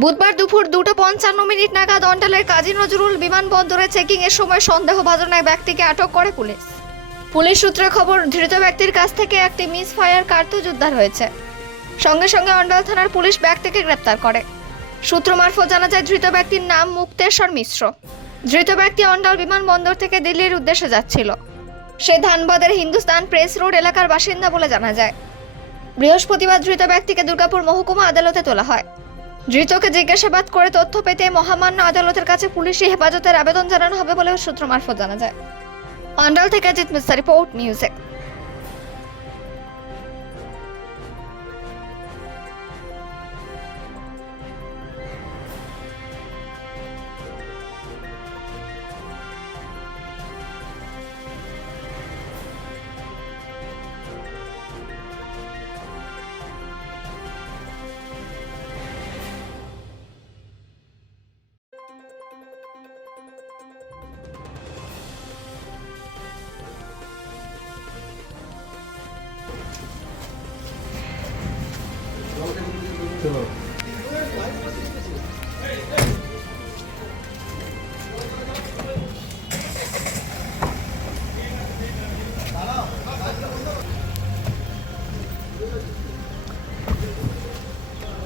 বুধবার দুপুর দুটো পঞ্চান্ন মিনিট নাগাদ অন্টালের কাজী নজরুল বিমানবন্দরে চেকিং এর সময় সন্দেহভাজন এক ব্যক্তিকে আটক করে পুলিশ। পুলিশ সূত্রে খবর, ধৃত ব্যক্তির কাছ থেকে একটি মিস ফায়ার কার্তুজ উদ্ধার হয়েছে। সঙ্গে সঙ্গে অন্ডাল থানার পুলিশ ব্যক্তিকে গ্রেপ্তার করে। সূত্র মারফত জানা যায়, ধৃত ব্যক্তির নাম মুক্তেশ্বর মিশ্র। ধৃত ব্যক্তি অন্ডাল বিমানবন্দর থেকে দিল্লির উদ্দেশ্যে যাচ্ছিল। সে ধানবাদের হিন্দুস্তান প্রেস রোড এলাকার বাসিন্দা বলে জানা যায়। বৃহস্পতিবার ধৃত ব্যক্তিকে দুর্গাপুর মহকুমা আদালতে তোলা হয়। ধৃতকে জিজ্ঞাসাবাদ করে তথ্য পেতে মহামান্য আদালতের কাছে পুলিশি হেফাজতের আবেদন জানানো হবে বলে সূত্র মারফত জানা যায়। অন্ডাল থেকে Ajit Mista report music Hey, hey.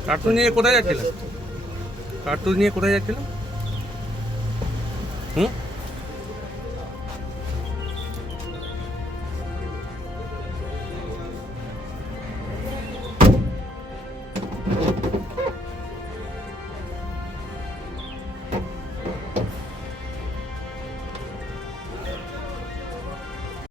Cartoon নিয়ে কোথায় যাচ্ছিলাম কার্টুন নিয়ে কোথায় যাচ্ছিলাম হুম?